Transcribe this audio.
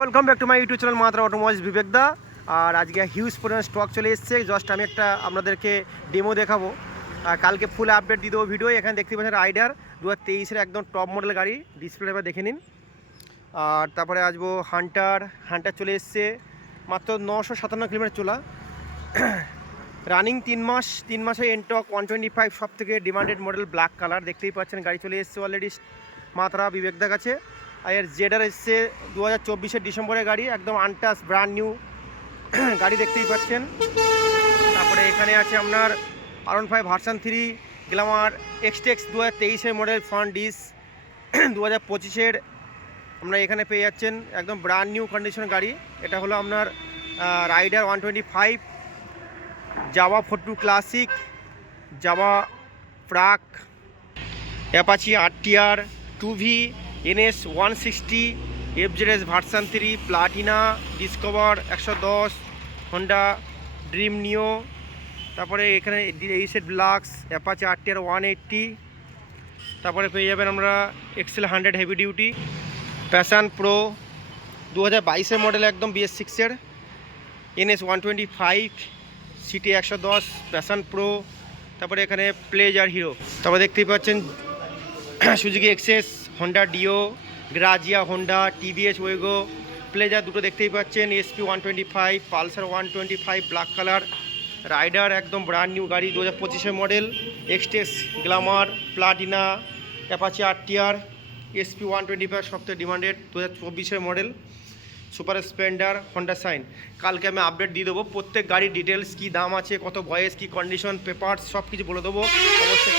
Welcome back to my YouTube channel মাত্রা automobiles বিবেক দা। আর আজকে huge পরিমাণ স্টক চলে এসেছে। জাস্ট আমি একটা আপনাদেরকে ডেমো দেখাবো। কালকে ফুল আপডেট দিয়ে দেবো ভিডিও। এখানে দেখতে পাচ্ছেন রাইডার 2023-এর একদম টপ মডেল গাড়ি। ডিসপ্লে এবার দেখে নিন। আর তারপরে আসবো হান্টার চলে এসছে, মাত্র 957 কিলোমিটার চলা, রানিং 3 মাসে এনটক 125 সব থেকে ডিমান্ডেড মডেল, ব্ল্যাক কালার দেখতেই পাচ্ছেন। গাড়ি চলে এসছে অলরেডি মাত্রা বিবেকদার কাছে। আর এর জেডার এসছে 2024-এর ডিসেম্বরের গাড়ি, একদম আনটাচ ব্র্যান্ড নিউ গাড়ি দেখতেই পাচ্ছেন। তারপরে এখানে আছে আপনার R15 ভার্সন 3 গ্ল্যামার এক্সটেক্স 2023-এর মডেল, ফ্রন্ট ডিস 2025-এর আপনারা এখানে পেয়ে যাচ্ছেন একদম ব্র্যান্ড নিউ কন্ডিশন গাড়ি। এটা হলো আপনার রাইডার 125, জাভা 42 ক্লাসিক, জাভা প্রাক, Apache RTR 2V, NS 160, FZS version 3, Platina, discover 110, Honda dream নিও। তারপরে এখানে এইসেট ব্লাক্স, অ্যাপাচি RTR 180। তারপরে পেয়ে যাবেন আমরা XL 100 heavy duty, Passion Pro 2022-এর মডেল, একদম BS6-এর, NS 125, সিটি 110, প্যাশন প্রো। তারপরে এখানে প্লেজার হিরো। তারপরে দেখতেই পাচ্ছেন Suzuki Access, Honda Dio, Grazia Honda, TVS Wego, Pleasure দুটো দেখতেই পাচ্ছেন, SP 125, Pulsar 125 black colour, Raider একদম ব্র্যান্ড নিউ গাড়ি 2025-এর model, Xtec, Glamour, Platina, Apache RTR, SP 125 সবথেকে ডিমান্ডেড 2024-এর model, Super Splendor, Honda Shine. কালকে আমি আপডেট দিয়ে দেবো প্রত্যেক গাড়ির ডিটেলস, কী দাম আছে, কত ভয়েস, কী কন্ডিশন, পেপারস সব কিছু বলে দেবো। অবশ্যই